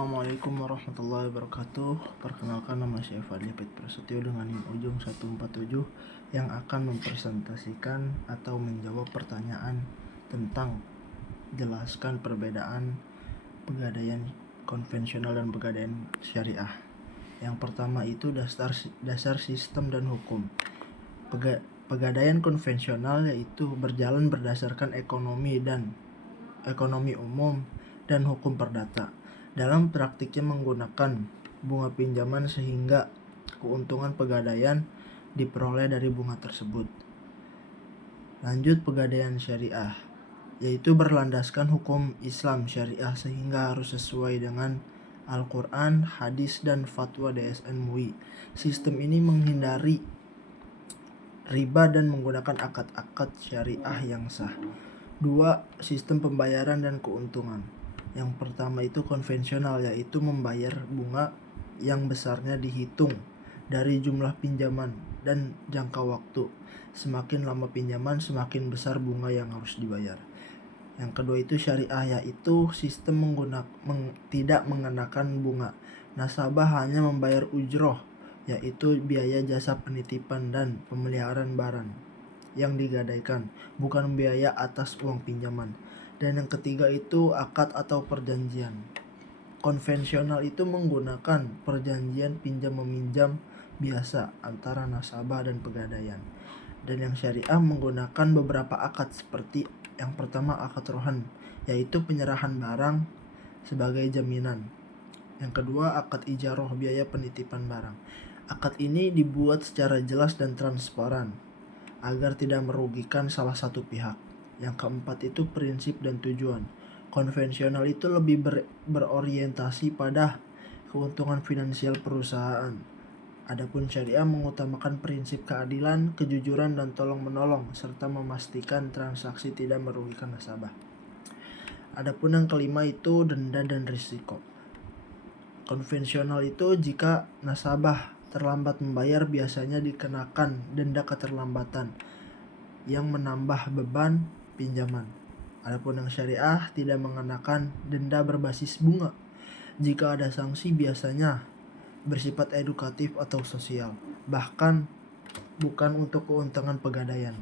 Assalamualaikum warahmatullahi wabarakatuh. Perkenalkan, nama saya Fadli Pit Prasetyo dengan NIM ujung 147 yang akan mempresentasikan atau menjawab pertanyaan tentang jelaskan perbedaan pegadaian konvensional dan pegadaian syariah. Yang pertama itu dasar sistem dan hukum. Pegadaian konvensional yaitu berjalan berdasarkan ekonomi umum dan hukum perdata. Dalam praktiknya menggunakan bunga pinjaman sehingga keuntungan pegadaian diperoleh dari bunga tersebut. Lanjut, pegadaian syariah yaitu berlandaskan hukum Islam syariah sehingga harus sesuai dengan Al-Quran, hadis, dan fatwa DSN MUI. Sistem ini menghindari riba dan menggunakan akad-akad syariah yang sah. 2. Sistem pembayaran dan keuntungan. Yang pertama itu konvensional, yaitu membayar bunga yang besarnya dihitung dari jumlah pinjaman dan jangka waktu. Semakin lama pinjaman, semakin besar bunga yang harus dibayar. Yang kedua itu syariah, yaitu sistem tidak mengenakan bunga. Nasabah hanya membayar ujroh, yaitu biaya jasa penitipan dan pemeliharaan barang yang digadaikan, bukan biaya atas uang pinjaman. Dan yang ketiga itu akad atau perjanjian. Konvensional itu menggunakan perjanjian pinjam-meminjam biasa antara nasabah dan pegadaian. Dan yang syariah menggunakan beberapa akad seperti yang pertama akad rohan, yaitu penyerahan barang sebagai jaminan. Yang kedua akad ijaroh, biaya penitipan barang. Akad ini dibuat secara jelas dan transparan agar tidak merugikan salah satu pihak. Yang keempat itu prinsip dan tujuan. Konvensional itu lebih berorientasi pada keuntungan finansial perusahaan. Adapun syariah mengutamakan prinsip keadilan, kejujuran, dan tolong-menolong serta memastikan transaksi tidak merugikan nasabah. Adapun yang kelima itu denda dan risiko. Konvensional itu jika nasabah terlambat membayar biasanya dikenakan denda keterlambatan yang menambah beban pinjaman. Adapun yang syariah tidak mengenakan denda berbasis bunga. Jika ada sanksi biasanya bersifat edukatif atau sosial, bahkan bukan untuk keuntungan pegadaian.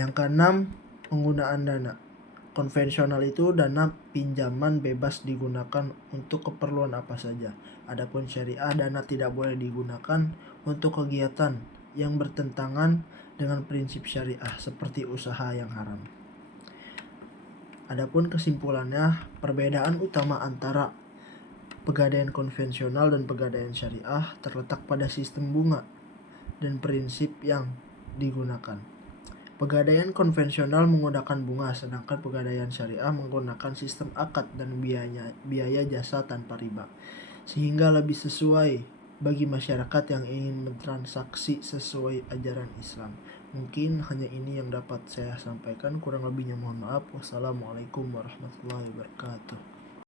Yang keenam, penggunaan dana. Konvensional itu dana pinjaman bebas digunakan untuk keperluan apa saja. Adapun syariah dana tidak boleh digunakan untuk kegiatan yang bertentangan dengan prinsip syariah seperti usaha yang haram. Adapun kesimpulannya, perbedaan utama antara pegadaian konvensional dan pegadaian syariah terletak pada sistem bunga dan prinsip yang digunakan. Pegadaian konvensional menggunakan bunga, sedangkan pegadaian syariah menggunakan sistem akad dan biaya jasa tanpa riba, sehingga lebih sesuai bagi masyarakat yang ingin bertransaksi sesuai ajaran Islam. Mungkin hanya ini yang dapat saya sampaikan, kurang lebihnya mohon maaf. Wassalamualaikum warahmatullahi wabarakatuh.